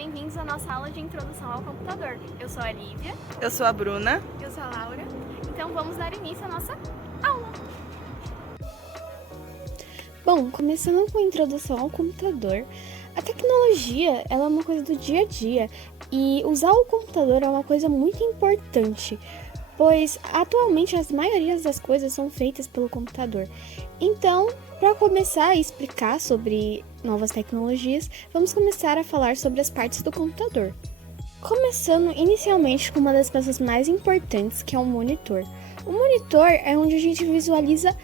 bem-vindos à nossa aula de introdução ao computador. Eu sou a Lívia. Eu sou a Bruna. Eu sou a Laura. Então vamos dar início à nossa aula. Bom, começando com a introdução ao computador, a tecnologia ela é uma coisa do dia a dia e usar o computador é uma coisa muito importante, pois atualmente as maiorias das coisas são feitas pelo computador. Então, para começar a explicar sobre novas tecnologias, vamos começar a falar sobre as partes do computador. Começando inicialmente com uma das peças mais importantes, que é o monitor. O monitor é onde a gente visualiza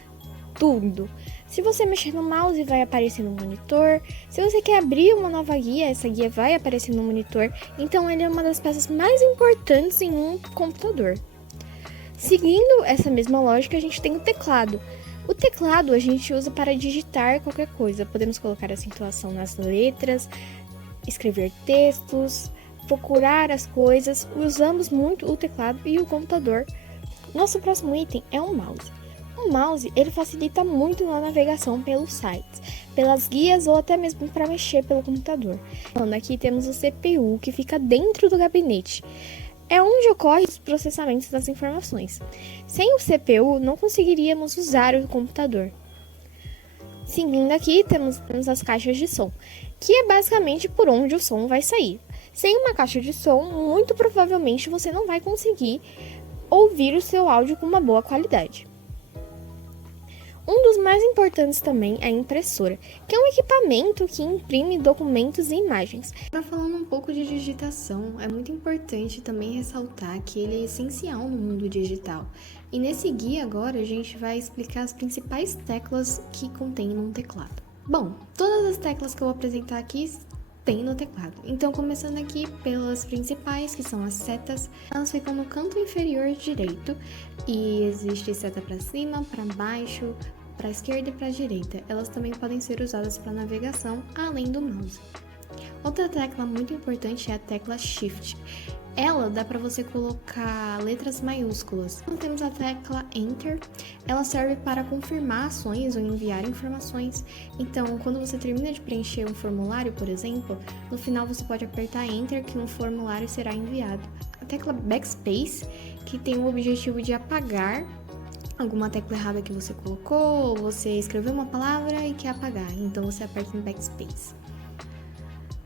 tudo. Se você mexer no mouse, vai aparecer no monitor. Se você quer abrir uma nova guia, essa guia vai aparecer no monitor. Então, ele é uma das peças mais importantes em um computador. Seguindo essa mesma lógica, a gente tem o teclado. O teclado a gente usa para digitar qualquer coisa. Podemos colocar acentuação nas letras, escrever textos, procurar as coisas. Usamos muito o teclado e o computador. Nosso próximo item é o mouse. O mouse, ele facilita muito na navegação pelos sites, pelas guias ou até mesmo para mexer pelo computador. Aqui temos o CPU, que fica dentro do gabinete. É onde ocorrem os processamentos das informações. Sem o CPU, não conseguiríamos usar o computador. Seguindo aqui, temos as caixas de som, que é basicamente por onde o som vai sair. Sem uma caixa de som, muito provavelmente você não vai conseguir ouvir o seu áudio com uma boa qualidade. Um dos mais importantes também é a impressora, que é um equipamento que imprime documentos e imagens. Agora falando um pouco de digitação, é muito importante também ressaltar que ele é essencial no mundo digital. E nesse guia agora a gente vai explicar as principais teclas que contém num teclado. Bom, todas as teclas que eu vou apresentar aqui tem no teclado. Então, começando aqui pelas principais, que são as setas, elas ficam no canto inferior direito e existe seta para cima, para baixo, para a esquerda e para a direita. Elas também podem ser usadas para navegação, além do mouse. Outra tecla muito importante é a tecla Shift. Ela dá para você colocar letras maiúsculas. Então, temos a tecla Enter. Ela serve para confirmar ações ou enviar informações. Então, quando você termina de preencher um formulário, por exemplo, no final você pode apertar Enter que um formulário será enviado. A tecla Backspace, que tem o objetivo de apagar alguma tecla errada que você colocou, ou você escreveu uma palavra e quer apagar, então você aperta em Backspace.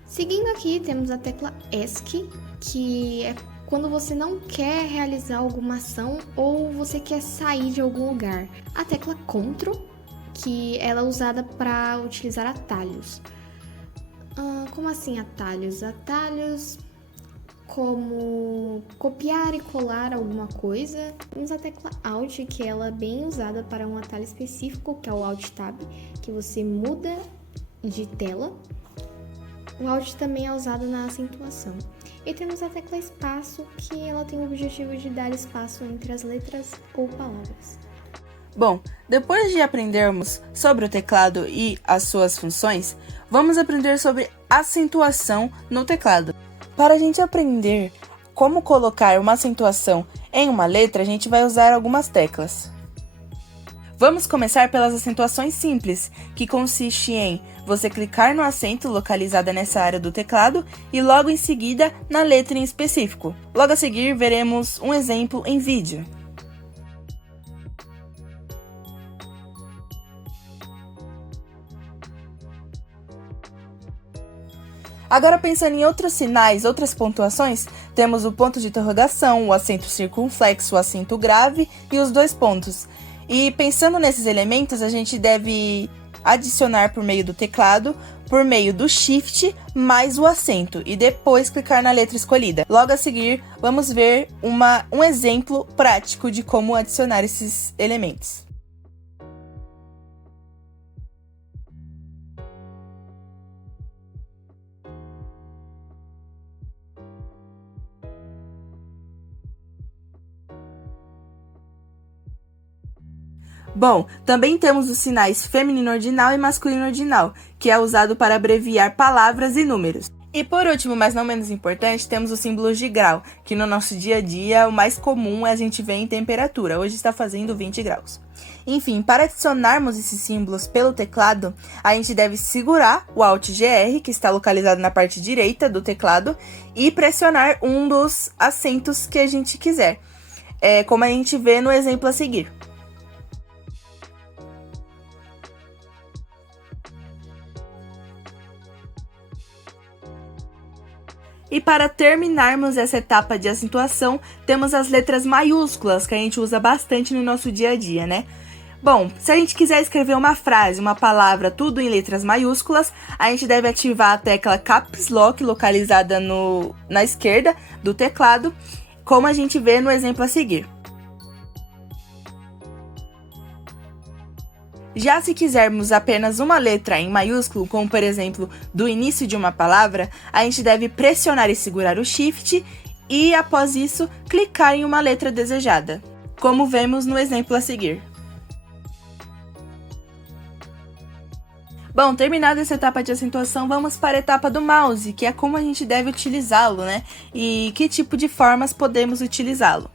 Seguindo aqui, temos a tecla ESC, que é quando você não quer realizar alguma ação ou você quer sair de algum lugar. A tecla Ctrl, que ela é usada para utilizar atalhos. Como assim atalhos? Atalhos como copiar e colar alguma coisa. Temos a tecla Alt, que ela é bem usada para um atalho específico, que é o Alt Tab, que você muda de tela. O Alt também é usado na acentuação. E temos a tecla Espaço, que ela tem o objetivo de dar espaço entre as letras ou palavras. Bom, depois de aprendermos sobre o teclado e as suas funções, vamos aprender sobre acentuação no teclado. Para a gente aprender como colocar uma acentuação em uma letra, a gente vai usar algumas teclas. Vamos começar pelas acentuações simples, que consiste em você clicar no acento localizado nessa área do teclado e logo em seguida na letra em específico. Logo a seguir veremos um exemplo em vídeo. Agora pensando em outros sinais, outras pontuações, temos o ponto de interrogação, o acento circunflexo, o acento grave e os dois pontos. E pensando nesses elementos, a gente deve adicionar por meio do teclado, por meio do Shift, mais o acento e depois clicar na letra escolhida. Logo a seguir, vamos ver um exemplo prático de como adicionar esses elementos. Bom, também temos os sinais feminino ordinal e masculino ordinal, que é usado para abreviar palavras e números. E por último, mas não menos importante, temos os símbolos de grau, que no nosso dia a dia o mais comum é a gente ver em temperatura. Hoje está fazendo 20 graus. Enfim, para adicionarmos esses símbolos pelo teclado, a gente deve segurar o Alt GR, que está localizado na parte direita do teclado, e pressionar um dos acentos que a gente quiser, como a gente vê no exemplo a seguir. E para terminarmos essa etapa de acentuação, temos as letras maiúsculas, que a gente usa bastante no nosso dia a dia, né? Bom, se a gente quiser escrever uma frase, uma palavra, tudo em letras maiúsculas, a gente deve ativar a tecla Caps Lock, localizada na esquerda do teclado, como a gente vê no exemplo a seguir. Já se quisermos apenas uma letra em maiúsculo, como por exemplo, do início de uma palavra, a gente deve pressionar e segurar o Shift e, após isso, clicar em uma letra desejada, como vemos no exemplo a seguir. Bom, terminada essa etapa de acentuação, vamos para a etapa do mouse, que é como a gente deve utilizá-lo, né? E que tipo de formas podemos utilizá-lo.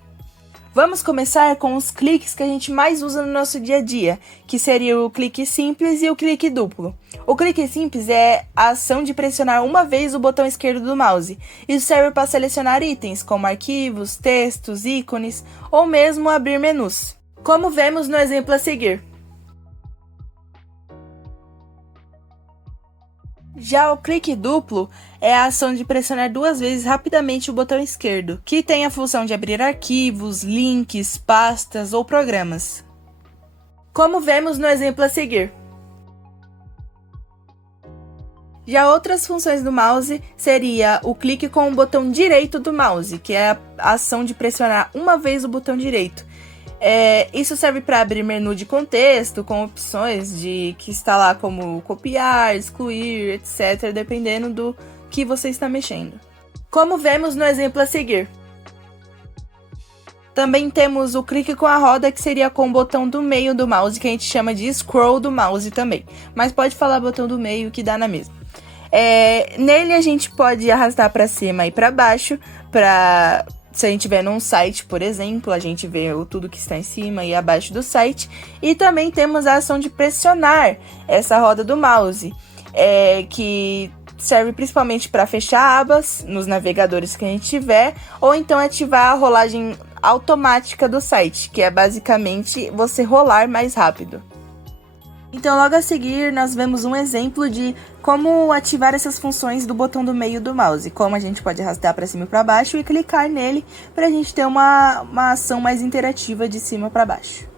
Vamos começar com os cliques que a gente mais usa no nosso dia a dia, que seria o clique simples e o clique duplo. O clique simples é a ação de pressionar uma vez o botão esquerdo do mouse. Isso serve para selecionar itens, como arquivos, textos, ícones ou mesmo abrir menus, como vemos no exemplo a seguir. Já o clique duplo é a ação de pressionar duas vezes rapidamente o botão esquerdo, que tem a função de abrir arquivos, links, pastas ou programas, como vemos no exemplo a seguir. Já outras funções do mouse seria o clique com o botão direito do mouse, que é a ação de pressionar uma vez o botão direito. Isso serve para abrir menu de contexto, com opções que está lá como copiar, excluir, etc., dependendo do que você está mexendo, como vemos no exemplo a seguir. Também temos o clique com a roda, que seria com o botão do meio do mouse, que a gente chama de scroll do mouse também, mas pode falar botão do meio que dá na mesma. Nele a gente pode arrastar para cima e para baixo, se a gente estiver num site, por exemplo, a gente vê tudo que está em cima e abaixo do site. E também temos a ação de pressionar essa roda do mouse, que serve principalmente para fechar abas nos navegadores que a gente tiver, ou então ativar a rolagem automática do site, que é basicamente você rolar mais rápido. Então, logo a seguir, nós vemos um exemplo de como ativar essas funções do botão do meio do mouse, como a gente pode arrastar para cima e para baixo e clicar nele para a gente ter uma ação mais interativa de cima para baixo.